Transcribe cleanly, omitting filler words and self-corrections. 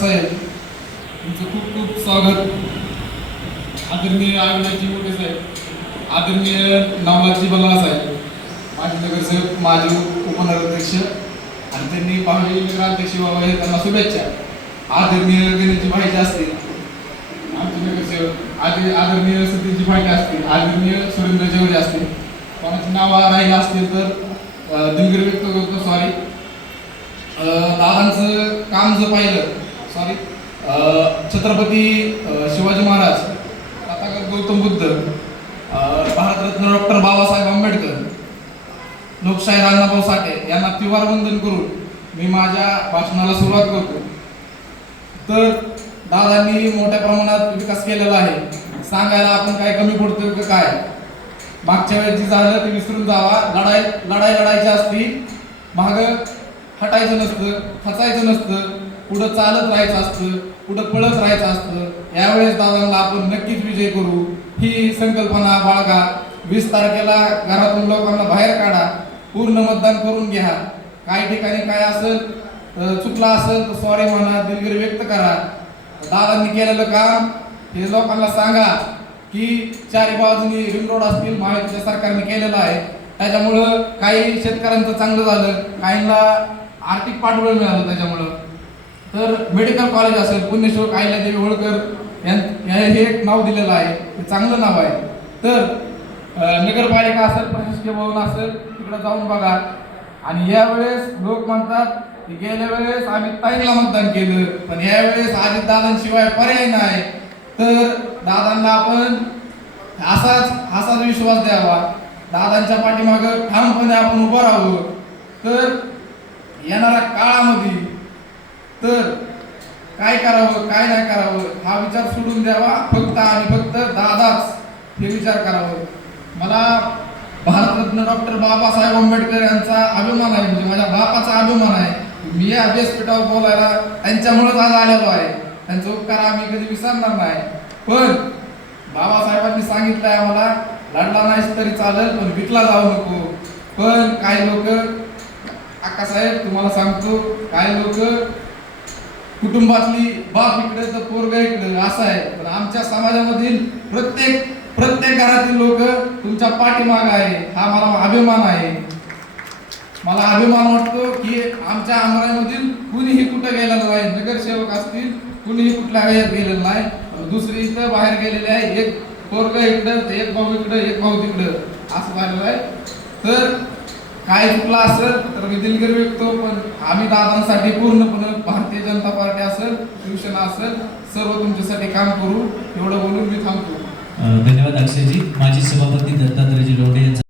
साहेब तुमचं खूप खूप स्वागत. आदरणीय आयोजकाची मोठे साहेब, आदरणीय नावलाची बंगला साहेब, माजी नगरसेवक, माजी उपनगराध्यक्ष आणि त्यांनी पाहणी नगराध्यक्ष व्हावं हे त्यांना शुभेच्छा. आदरणीय गणेशजी भाईचे असतील, आमचे नगरसेवक आदरणीय सतीशजी भाईचे असतील, आदरणीय सुरेंद्र जेवढे असतील, कोणाची नावं राहिली असतील तर दिलगिरी व्यक्त करतो. सॉरी, दादांचं काम जर पाहिलं, सॉरी, छत्रपती शिवाजी महाराज, तथागत गौतम बुद्ध, भारतरत्न डॉक्टर बाबासाहेब आंबेडकर, लोकशाही रामभाऊ साठे यांना त्रिवार वंदन करून मी माझ्या भाषणाला सुरुवात करतो. तर दादांनी मोठ्या प्रमाणात विकास केलेला आहे. सांगायला आपण काय कमी पडतोय का काय? मागच्या वेळेस जे झालं ते विसरून जावा. लढायची असती, माग हटायचं नसतं, खचायचं नसतं, पुढं चालत राहायचं असतं, पुढं पळत राहायचं असतं. यावेळेस दादांना आपण नक्कीच विजय करू ही संकल्पना बाळगा. 20 तारखेला घरातून लोकांना बाहेर काढा, पूर्ण मतदान करून घ्या. काही ठिकाणी काय असेल, चुकला असेल तर सॉरी म्हणा, दिलगिरी व्यक्त करा. दादांनी केलेलं काम हे लोकांना सांगा की चारी बाजूनी रिंग रोड असतील, महायुतीच्या सरकारने केलेलं आहे. त्याच्यामुळं काही शेतकऱ्यांचं चांगलं झालं, काहींना आर्थिक पाठबळ मिळालं. त्याच्यामुळं तर मेडिकल कॉलेज असेल, पुण्यश्लोक अहिल्यादेवी होळकर हे एक नाव दिलेलं आहे, हे चांगलं नाव आहे. तर नगरपालिका असेल, प्रशासकीय भवन असेल, तिकडे जाऊन बघा. आणि यावेळेस लोक म्हणतात की गेल्या वेळेस आम्ही ताईंना मतदान केलं, पण यावेळेस दादांशिवाय पर्याय नाही. तर दादांना आपण असाच विश्वास द्यावा, दादांच्या पाठीमागं ठामपणे आपण उभं राहावं. तर येणाऱ्या काळामध्ये तर काय करावं काय नाही करावं हा विचार सोडून द्यावा. फक्त आणि फक्त दादाच हे विचार करावं. मला भारतरत्न डॉक्टर बाबासाहेब आंबेडकर यांचा अभिमान आहे, म्हणजे माझ्या बापाचा अभिमान आहे. मी या व्यासपीठावर बोलायला त्यांच्यामुळेच आज आलेलो आहे. त्यांचा उपकार आम्ही कधी विसरणार नाही. पण बाबासाहेबांनी सांगितलंय आम्हाला, लढला नाहीस तरी चालेल पण विकला जाऊ नको. पण काही लोक, अक्कासाहेब तुम्हाला सांगतो, काही लोक कुटुंबातली बाप इकडे तर पोरग इकडे असं आहे. पण आमच्या समाजामधील प्रत्येक घरातील लोक तुमच्या पाठीमाग आहे, हा मला अभिमान आहे. मला अभिमान वाटतो की आमच्या आमराईमधील कुणीही कुठं गेलेलं नाही, नगरसेवक असतील कुणीही कुठल्या गेलेलं नाही. दुसरी इथं बाहेर गेलेले आहे, एक पोरग इकडं, एक भाऊ इकडं, एक भाऊ तिकडं असं झालेलं आहे. तर काय चुकला असेल तर मी दिलगिरी व्यक्त, पण आम्ही दादांसाठी पूर्णपणे भारतीय जनता पार्टी असेल, शिवसेना असेल, सर्व तुमच्यासाठी काम करू. एवढं बोलून मी थांबतो. धन्यवाद अक्षयजी. माजी सभापती दत्तात्रयजी लोढे.